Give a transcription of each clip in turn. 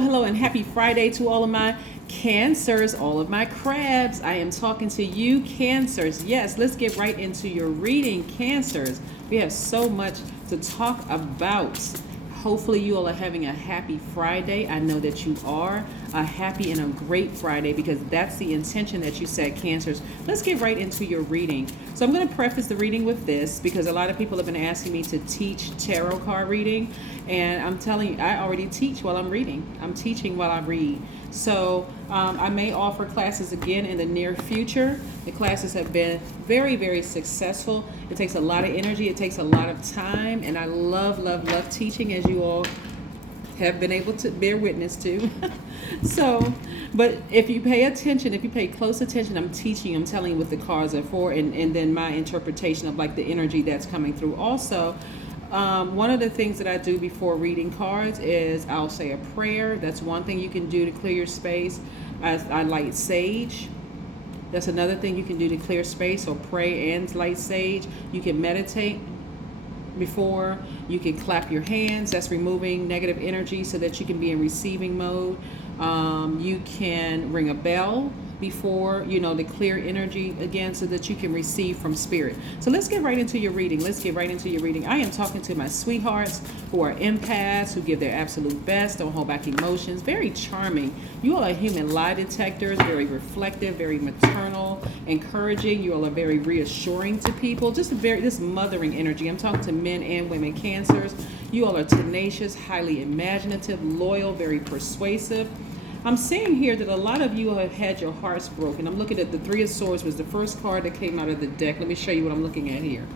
hello, and happy Friday to all of my Cancers, all of my crabs. I am talking to you, Cancers. Yes, let's get right into your reading, Cancers. We have so much to talk about. Hopefully you all are having a happy Friday. I know that you are a happy and a great Friday because that's the intention that you set, Cancers. Let's get right into your reading. So I'm going to preface the reading with this because a lot of people have been asking me to teach tarot card reading. And I'm telling you, I already teach while I'm reading. I'm teaching while I read. So I may offer classes again in the near future. The classes have been very, very successful. It takes a lot of energy. It takes a lot of time. And I love, love, love teaching, as you all have been able to bear witness to. So, but if you pay attention, if you pay close attention, I'm teaching, I'm telling you what the cards are for, and then my interpretation of like the energy that's coming through. Also, one of the things that I do before reading cards is I'll say a prayer. That's one thing you can do to clear your space. I light sage. That's another thing you can do to clear space, or pray and light sage. You can meditate before. You can clap your hands. That's removing negative energy so that you can be in receiving mode. You can ring a bell before, to clear energy again so that you can receive from spirit. So let's get right into your reading. I am talking to my sweethearts who are empaths, who give their absolute best, don't hold back emotions, very charming. You all are human lie detectors, very reflective, very maternal, encouraging. You all are very reassuring to people, this mothering energy. I'm talking to men and women, Cancers. You all are tenacious, highly imaginative, loyal, very persuasive. I'm seeing here that a lot of you have had your hearts broken. I'm looking at the Three of Swords was the first card that came out of the deck. Let me show you what I'm looking at here.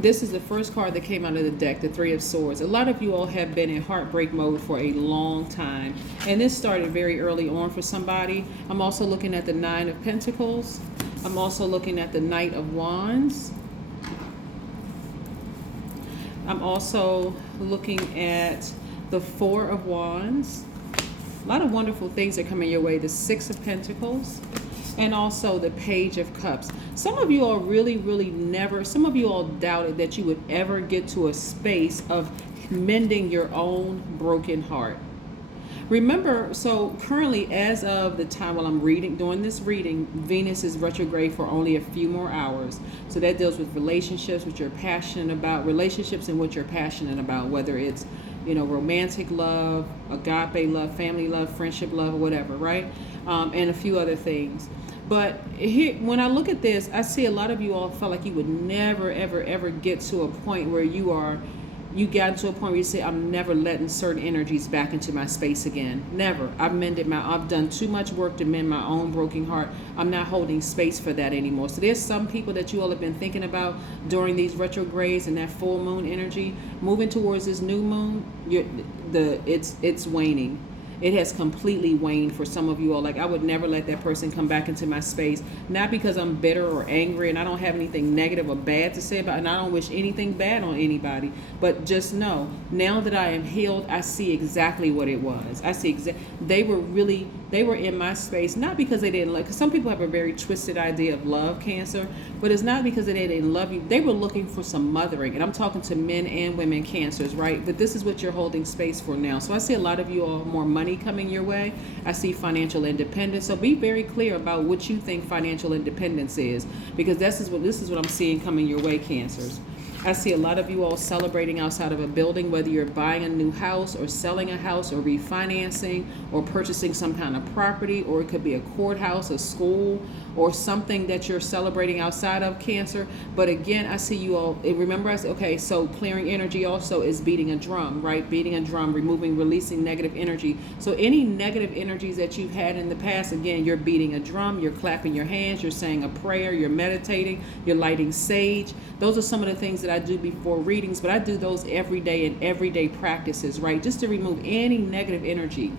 This is the first card that came out of the deck, the Three of Swords. A lot of you all have been in heartbreak mode for a long time. And this started very early on for somebody. I'm also looking at the Nine of Pentacles. I'm also looking at the Knight of Wands. I'm also looking at the Four of Wands. A lot of wonderful things are coming your way. The Six of Pentacles. And also the Page of Cups. Some of you all some of you all doubted that you would ever get to a space of mending your own broken heart. Remember, so currently, as of the time while I'm doing this reading, Venus is retrograde for only a few more hours. So that deals with relationships, what you're passionate about, relationships and what you're passionate about, whether it's, romantic love, agape love, family love, friendship love, or whatever, right? And a few other things. But here, when I look at this, I see a lot of you all felt like you would never, ever, ever get to a point where you got to a point where you say, I'm never letting certain energies back into my space again. Never. I've done too much work to mend my own broken heart. I'm not holding space for that anymore. So there's some people that you all have been thinking about during these retrogrades and that full moon energy. Moving towards this new moon, it's waning. It has completely waned for some of you all. Like, I would never let that person come back into my space. Not because I'm bitter or angry and I don't have anything negative or bad to say about it, and I don't wish anything bad on anybody. But just know, now that I am healed, I see exactly what it was. I see they were in my space, not because they didn't love, because some people have a very twisted idea of love, Cancer, but it's not because they didn't love you. They were looking for some mothering, and I'm talking to men and women, Cancers, right? But this is what you're holding space for now. So I see a lot of you all more money coming your way. I see financial independence. So be very clear about what you think financial independence is, because this is what I'm seeing coming your way, Cancers. I see a lot of you all celebrating outside of a building, whether you're buying a new house or selling a house or refinancing or purchasing some kind of property, or it could be a courthouse, a school, or something that you're celebrating outside of, Cancer. But again, I see you all, remember, so clearing energy also is beating a drum, right? Beating a drum, releasing negative energy. So any negative energies that you've had in the past, again, you're beating a drum, you're clapping your hands, you're saying a prayer, you're meditating, you're lighting sage. Those are some of the things that I do before readings, but I do those every day in everyday practices, right? Just to remove any negative energy,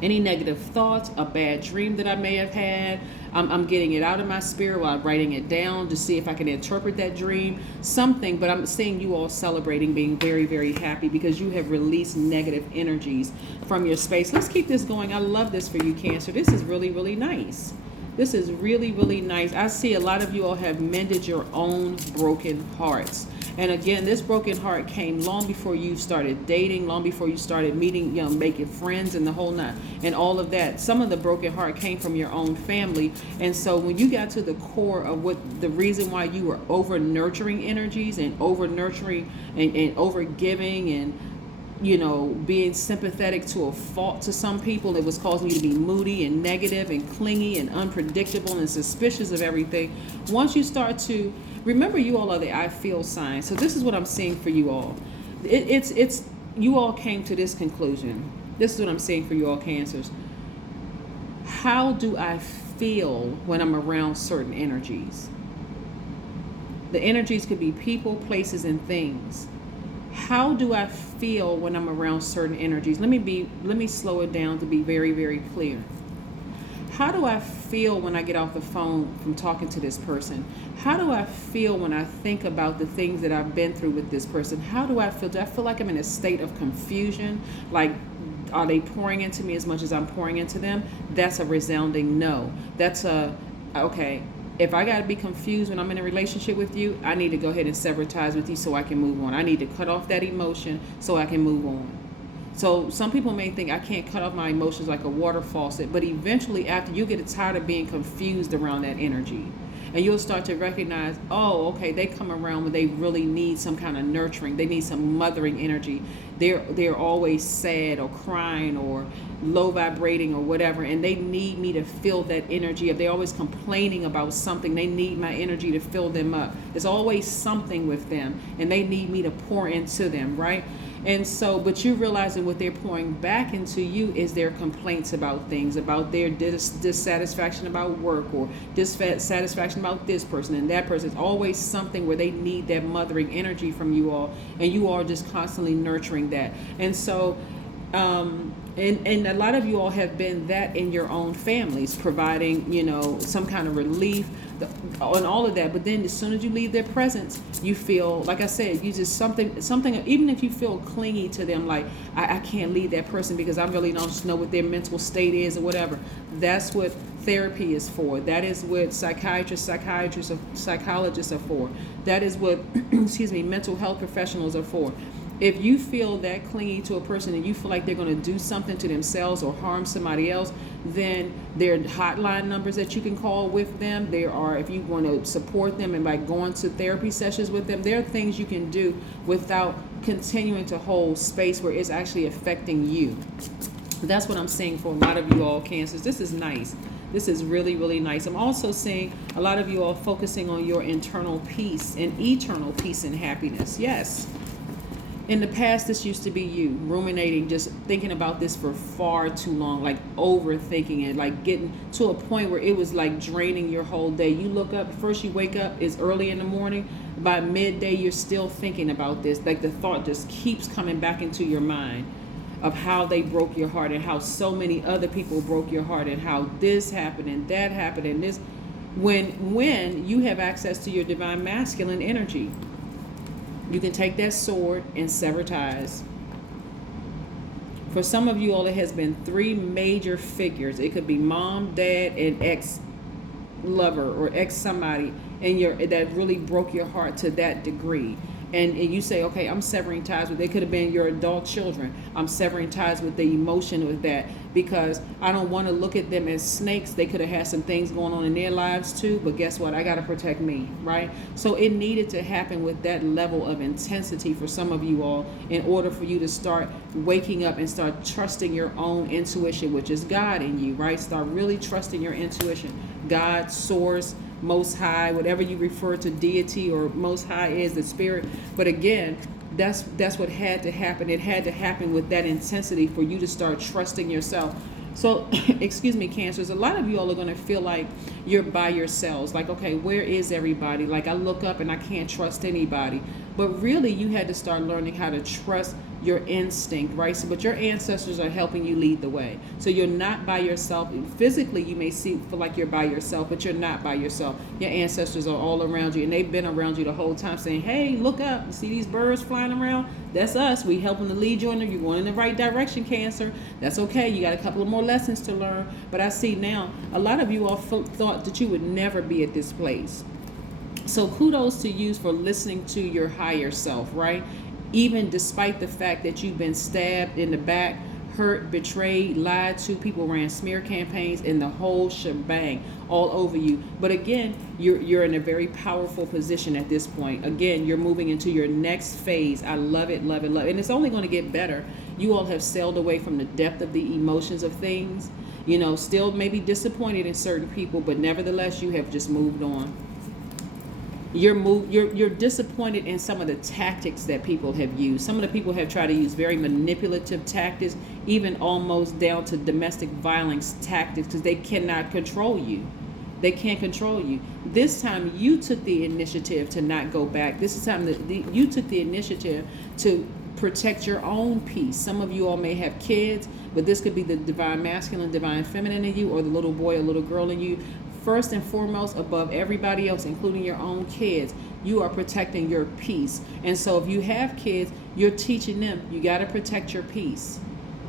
any negative thoughts, a bad dream that I may have had. I'm getting it out of my spirit while I'm writing it down to see if I can interpret that dream, something. But I'm seeing you all celebrating, being very, very happy because you have released negative energies from your space. Let's keep this going. I love this for you, Cancer. This is really, really nice. This is really, really nice. I see a lot of you all have mended your own broken hearts. And again, this broken heart came long before you started dating, long before you started meeting, making friends and the whole nine and all of that. Some of the broken heart came from your own family. And so when you got to the core of what the reason why you were over nurturing energies and over nurturing and over giving and being sympathetic to a fault to some people, it was causing you to be moody and negative and clingy and unpredictable and suspicious of everything. Once you start to remember, you all are the I feel sign. So this is what I'm seeing for you all. It's you all came to this conclusion. This is what I'm seeing for you all, Cancers. How do I feel when I'm around certain energies? The energies could be people, places, and things. How do I feel when I'm around certain energies? Let me slow it down to be very, very clear. How do I feel when I get off the phone from talking to this person? How do I feel when I think about the things that I've been through with this person? How do I feel? Do I feel like I'm in a state of confusion? Like, are they pouring into me as much as I'm pouring into them? That's a resounding no. That's okay. If I got to be confused when I'm in a relationship with you, I need to go ahead and sever ties with you so I can move on. I need to cut off that emotion so I can move on. So some people may think I can't cut off my emotions like a water faucet, but eventually after you get tired of being confused around that energy, and you'll start to recognize, oh, okay, they come around when they really need some kind of nurturing. They need some mothering energy. They're always sad or crying or low vibrating or whatever, and they need me to fill that energy up. They're always complaining about something. They need my energy to fill them up. There's always something with them, and they need me to pour into them, right? And so, but you realizing what they're pouring back into you is their complaints about things, about their dissatisfaction about work or dissatisfaction about this person and that person. It's always something where they need that mothering energy from you all, and you are just constantly nurturing that. And so, and a lot of you all have been that in your own families, providing, some kind of relief on all of that. But then as soon as you leave their presence, you feel, like I said, you just something, even if you feel clingy to them, like I can't leave that person because I really don't know what their mental state is or whatever. That's what therapy is for. That is what psychiatrists, psychologists are for. That is what, mental health professionals are for. If you feel that clingy to a person and you feel like they're going to do something to themselves or harm somebody else, then there are hotline numbers that you can call with them. There are, if you want to support them and by going to therapy sessions with them, there are things you can do without continuing to hold space where it's actually affecting you. That's what I'm seeing for a lot of you all, Cancers. This is nice. This is really, really nice. I'm also seeing a lot of you all focusing on your internal peace and eternal peace and happiness. Yes. In the past, this used to be you ruminating, just thinking about this for far too long, like overthinking it, like getting to a point where it was like draining your whole day. You look up, first you wake up, it's early in the morning. By midday, you're still thinking about this. Like the thought just keeps coming back into your mind of how they broke your heart and how so many other people broke your heart and how this happened and that happened and this. When you have access to your divine masculine energy, you can take that sword and sever ties. For some of you all, it has been 3 major figures. It could be mom, dad, and ex-lover or ex-somebody that really broke your heart to that degree. And you say, okay, I'm severing ties with, they could have been your adult children. I'm severing ties with the emotion with that because I don't want to look at them as snakes. They could have had some things going on in their lives too, but guess what? I got to protect me, right? So it needed to happen with that level of intensity for some of you all in order for you to start waking up and start trusting your own intuition, which is God in you, right? Start really trusting your intuition. God, source, Most High, whatever you refer to deity or Most High is, the spirit. But again, that's what had to happen. It had to happen with that intensity for you to start trusting yourself. So, excuse me, Cancers, a lot of you all are going to feel like you're by yourselves. Like, okay, where is everybody? Like, I look up and I can't trust anybody. But really, you had to start learning how to trust your instinct, right? So, but your ancestors are helping you lead the way. So you're not by yourself. Physically, you may feel like you're by yourself, but you're not by yourself. Your ancestors are all around you, and they've been around you the whole time saying, hey, look up. You see these birds flying around? That's us. We helping to lead you you're going in the right direction, Cancer. That's okay. You got a couple of more lessons to learn. But I see now, a lot of you all thought that you would never be at this place. So kudos to you for listening to your higher self, right? Even despite the fact that you've been stabbed in the back, hurt, betrayed, lied to, people ran smear campaigns, and the whole shebang all over you. But again, you're in a very powerful position at this point. Again, you're moving into your next phase. I love it, love it, love it. And it's only going to get better. You all have sailed away from the depth of the emotions of things. You know, still maybe disappointed in certain people, but nevertheless, you have just moved on. You're disappointed in some of the tactics that people have used. Some of the people have tried to use very manipulative tactics, even almost down to domestic violence tactics, because they cannot control you. They can't control you. This time you took the initiative to not go back. This is time that you took the initiative to protect your own peace. Some of you all may have kids, but this could be the divine masculine, divine feminine in you, or the little boy or little girl in you. First and foremost, above everybody else, including your own kids, you are protecting your peace. And so if you have kids, you're teaching them, you got to protect your peace.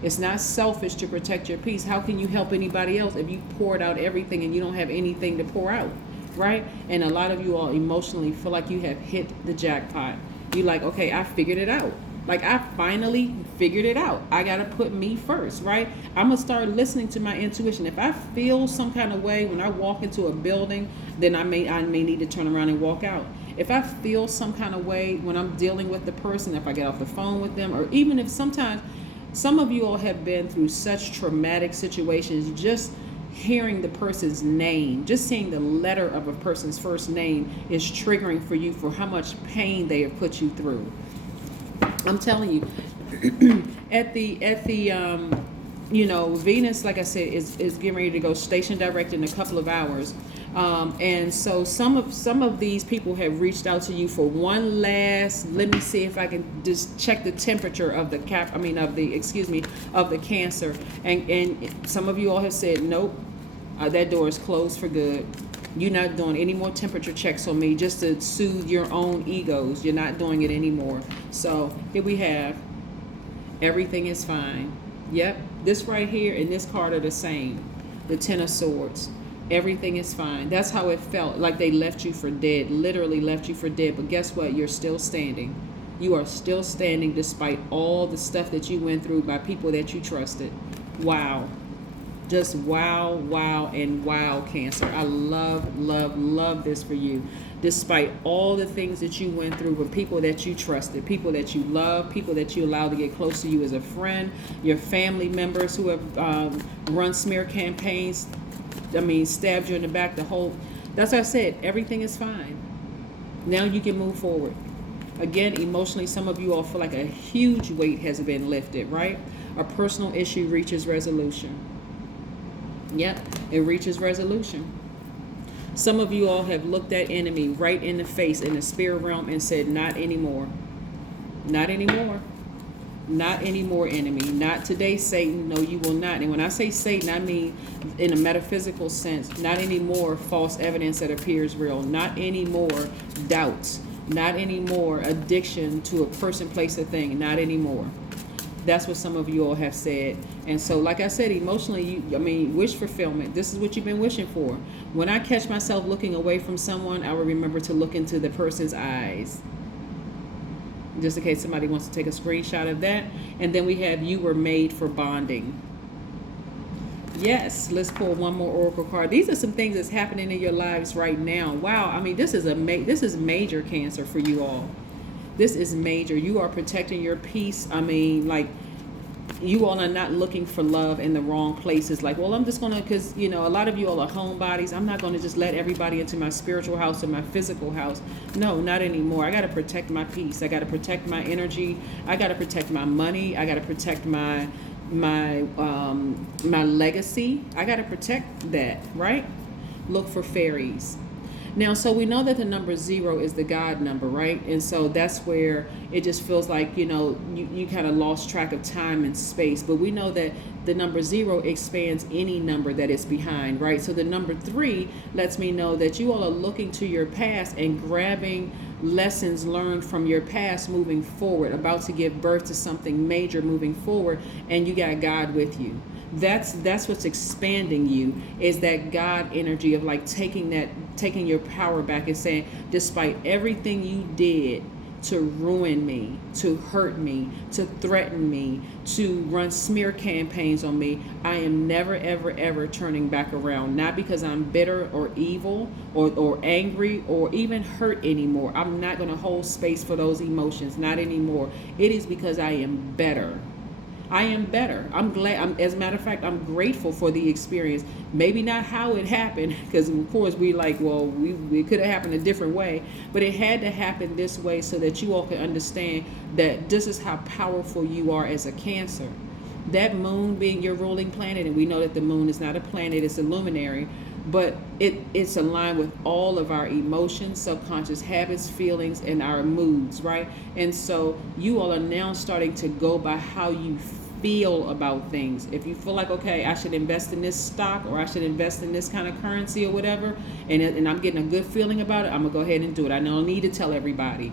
It's not selfish to protect your peace. How can you help anybody else if you poured out everything and you don't have anything to pour out, right? And a lot of you all emotionally feel like you have hit the jackpot. You're like, okay, I figured it out. Like, I finally figured it out. I got to put me first, right? I'm going to start listening to my intuition. If I feel some kind of way when I walk into a building, then I may need to turn around and walk out. If I feel some kind of way when I'm dealing with the person, if I get off the phone with them, or even if sometimes some of you all have been through such traumatic situations, just hearing the person's name, just seeing the letter of a person's first name is triggering for you for how much pain they have put you through. I'm telling you, at the Venus, like I said, is getting ready to go station direct in a couple of hours, and so some of these people have reached out to you for one last. Let me see if I can just check the temperature of the of the Cancer, and some of you all have said nope, that door is closed for good. You're not doing any more temperature checks on me just to soothe your own egos. You're not doing it anymore. So here we have, everything is fine. Yep, this right here and this card are the same. The Ten of Swords. Everything is fine. That's how it felt, like they left you for dead, literally left you for dead. But guess what? You're still standing. You are still standing despite all the stuff that you went through by people that you trusted. Wow. Just wow, wow, and wow, Cancer. I love, love, love this for you. Despite all the things that you went through with people that you trusted, people that you love, people that you allowed to get close to you as a friend, your family members who have run smear campaigns, stabbed you in the back, that's what I said, everything is fine. Now you can move forward. Again, emotionally, some of you all feel like a huge weight has been lifted, right? A personal issue reaches resolution. Yep, it reaches resolution. Some of you all have looked that enemy right in the face in the spirit realm and said, not anymore. Not anymore. Not anymore, enemy. Not today, Satan. No, you will not. And when I say Satan, I mean in a metaphysical sense. Not anymore false evidence that appears real. Not anymore doubts. Not anymore addiction to a person, place, or thing. Not anymore. That's what some of you all have said. And so, like I said, emotionally, wish fulfillment. This is what you've been wishing for. When I catch myself looking away from someone, I will remember to look into the person's eyes. Just in case somebody wants to take a screenshot of that. And then we have, you were made for bonding. Yes, let's pull one more oracle card. These are some things that's happening in your lives right now. Wow, this is major, Cancer, for you all. This is major. You are protecting your peace. You all are not looking for love in the wrong places. Like, well, I'm just going to, because, a lot of you all are homebodies. I'm not going to just let everybody into my spiritual house or my physical house. No, not anymore. I got to protect my peace. I got to protect my energy. I got to protect my money. I got to protect my legacy. I got to protect that, right? Look for fairies. Now, so we know that the number 0 is the God number, right? And so that's where it just feels like, you kind of lost track of time and space. But we know that the number 0 expands any number that it's behind, right? So the number 3 lets me know that you all are looking to your past and grabbing lessons learned from your past moving forward, about to give birth to something major moving forward, and you got God with you. That's what's expanding you, is that God energy of like taking your power back and saying, despite everything you did to ruin me, to hurt me, to threaten me, to run smear campaigns on me, I am never, ever, ever turning back around. Not because I'm bitter or evil or angry or even hurt anymore. I'm not going to hold space for those emotions, not anymore. It is because I am better. I am better. I'm glad. As a matter of fact, I'm grateful for the experience. Maybe not how it happened, because of course we it could have happened a different way, but it had to happen this way so that you all can understand that this is how powerful you are as a Cancer. That moon being your ruling planet, and we know that the moon is not a planet, it's a luminary, but it's aligned with all of our emotions, subconscious habits, feelings, and our moods, right? And so you all are now starting to go by how you feel about things. If you feel like, okay, I should invest in this stock, or I should invest in this kind of currency or whatever, and I'm getting a good feeling about it, I'm gonna go ahead and do it. I don't need to tell everybody.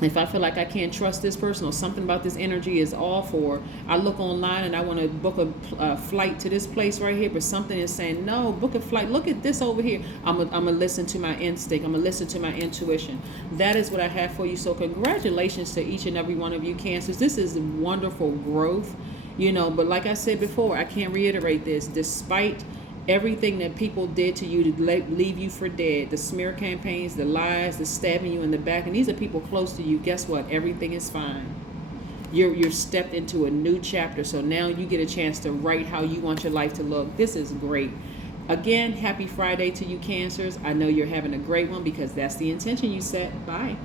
If I feel like I can't trust this person, or something about this energy is off, or I look online and I want to book a flight to this place right here, but something is saying, no, book a flight, look at this over here, I'm going to listen to my instinct, I'm going to listen to my intuition. That is what I have for you. So congratulations to each and every one of you Cancers. This is wonderful growth, but like I said before, I can't reiterate this, despite everything that people did to you to leave you for dead, the smear campaigns, the lies, the stabbing you in the back, and these are people close to you, guess what? Everything is fine. You're stepped into a new chapter, so now you get a chance to write how you want your life to look. This is great. Again, happy Friday to you Cancers. I know you're having a great one because that's the intention you set. Bye.